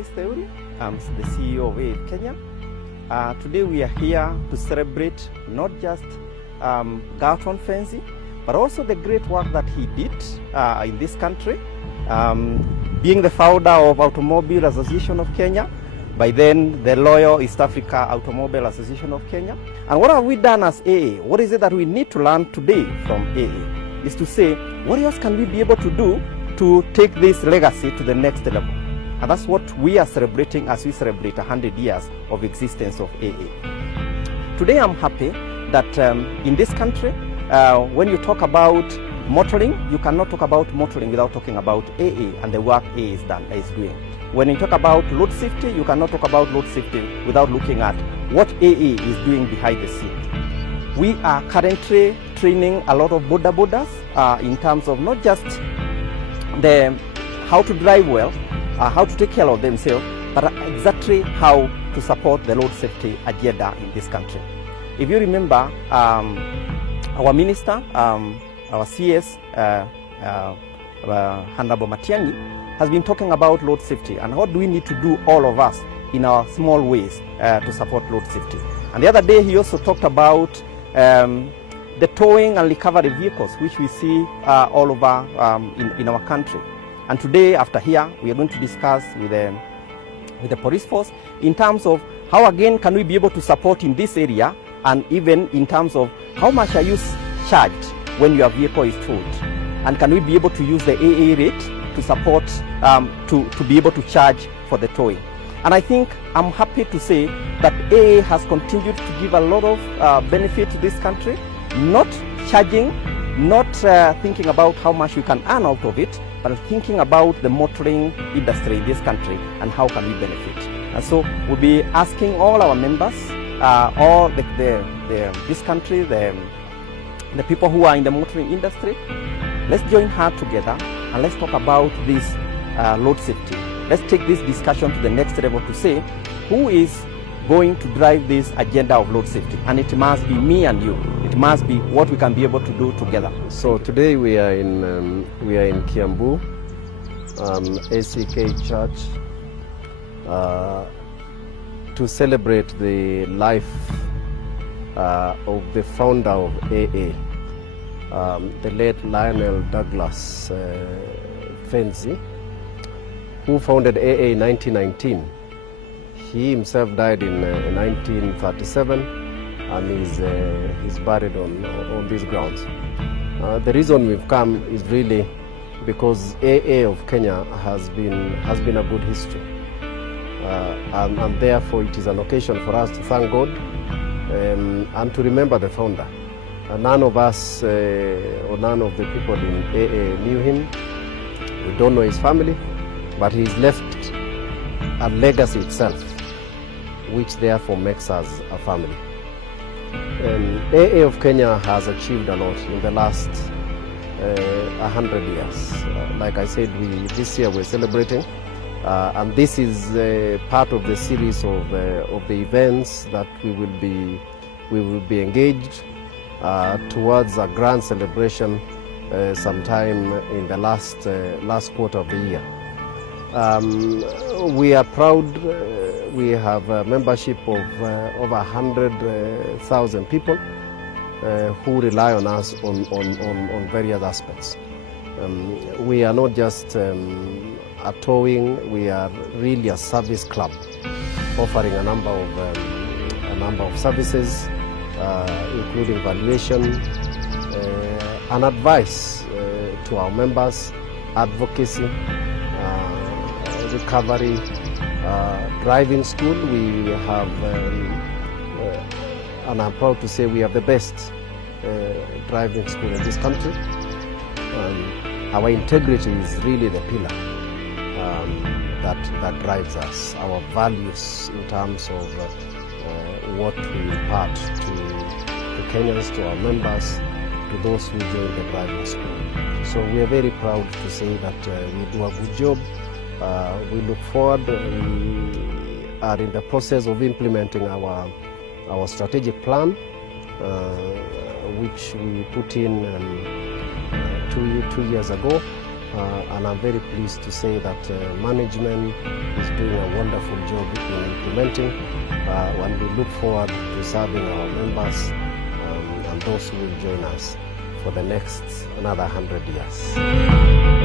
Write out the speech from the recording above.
Francis Theuri. I'm the CEO of AA Kenya. Today we are here to celebrate not just Galton Fenzi, but also the great work that he did in this country, being the founder of Automobile Association of Kenya, by then the Loyal East Africa Automobile Association of Kenya. And what have we done as AA? What is it that we need to learn today from AA? Is to say, what else can we be able to do to take this legacy to the next level? And that's what we are celebrating as we celebrate 100 years of existence of AA. Today I'm happy that in this country, when you talk about motoring, you cannot talk about motoring without talking about AA and the work AA is doing. When you talk about road safety, you cannot talk about road safety without looking at what AA is doing behind the scene. We are currently training a lot of boarders in terms of not just how to drive well, how to take care of themselves, but exactly how to support the road safety agenda in this country. If you remember, our minister, our CS, Honorable Matiang'i, has been talking about road safety and what do we need to do, all of us, in our small ways to support road safety. And the other day he also talked about the towing and recovery vehicles, which we see all over in our country. And today, after here, we are going to discuss with the police force in terms of how again can we be able to support in this area, and even in terms of how much are you charged when your vehicle is towed, and can we be able to use the AA rate to support to be able to charge for the towing. And I think I'm happy to say that AA has continued to give a lot of benefit to this country, not charging, not thinking about how much you can earn out of it, but thinking about the motoring industry in this country and how can we benefit. And so we'll be asking all our members, all this country, the people who are in the motoring industry, let's join hands together and let's talk about this road safety. Let's take this discussion to the next level to say who is going to drive this agenda of road safety. And it must be me and you. It must be what we can be able to do together. So today we are in Kiambu, ACK Church, to celebrate the life of the founder of AA, the late Lionel Douglas Fenzi, who founded AA in 1919. He himself died in 1937 and is buried on these grounds. The reason we've come is really because AA of Kenya has been a good history, and therefore it is an occasion for us to thank God and to remember the founder. None of us or none of the people in AA knew him. We don't know his family, but he's left a legacy itself, which therefore makes us a family. AA of Kenya has achieved a lot in the last 100 years. Like I said, this year we're celebrating, and this is part of the series of the events that we will be engaged towards a grand celebration sometime in the last quarter of the year. We are proud. We have a membership of over 100,000 people who rely on us on various aspects. We are not just a towing, we are really a service club offering a number of services, including valuation and advice to our members, advocacy, recovery, driving school. We have, and I'm proud to say we have the best driving school in this country. Our integrity is really the pillar that drives us, our values in terms of what we impart to Kenyans, to our members, to those who join the driving school. So we are very proud to say that we do a good job. We look forward. We are in the process of implementing our strategic plan, which we put in 2 years ago, and I'm very pleased to say that management is doing a wonderful job in implementing, and we look forward to serving our members and those who will join us for the next another 100 years.